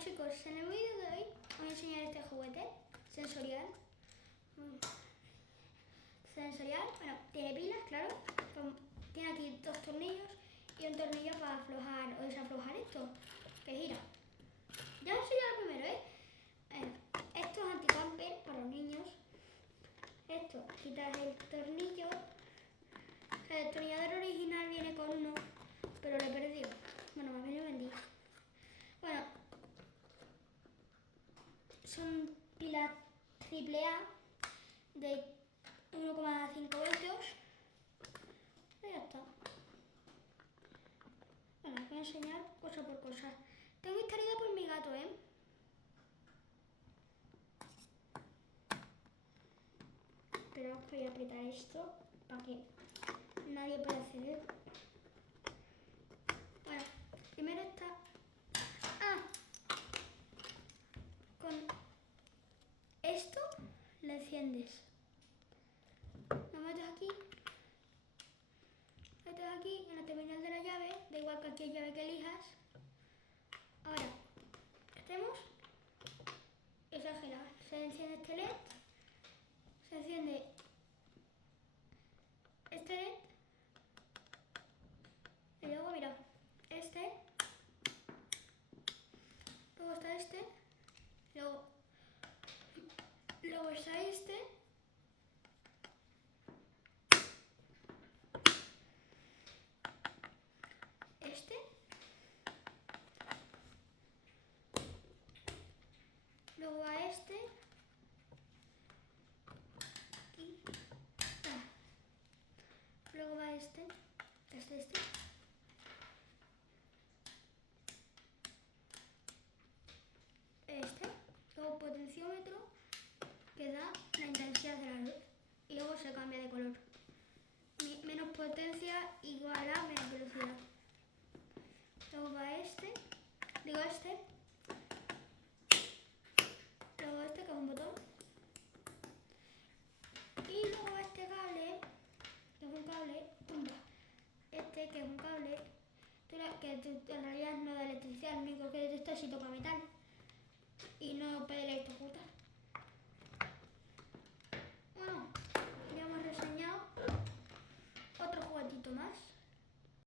chicos, en el vídeo de hoy os voy a enseñar este juguete sensorial. Bueno, tiene pilas, claro. Tiene aquí dos tornillos y un tornillo para aflojar o desaflojar esto, que gira. Ya os enseño lo primero, esto es anti-camper para los niños. Esto, quitas el tornillo. El destornillador original viene con uno, pero lo he perdido. Bueno, más bien lo vendí. Bueno, son pilas AAA de 1,5 voltios. Y ya está. Bueno, os voy a enseñar cosa por cosa. Tengo esta herida por mi gato, Pero os voy a apretar esto para que nadie pueda acceder. Bueno, primero está... con esto lo enciendes. Lo metes aquí en la terminal de la llave, da igual cualquier llave que elijas. Ahora, hacemos esa gira. Se enciende este LED, se enciende este LED, y luego mira, luego está luego está luego va aquí, luego va luego potenciómetro que da la intensidad de la luz y luego se cambia de color. Menos potencia igual a menos velocidad. Luego va luego que es un botón. Y luego este cable, que es un cable, que es un cable, que en realidad no da electricidad, lo único que detecta si toca metal y no puede electrocutar.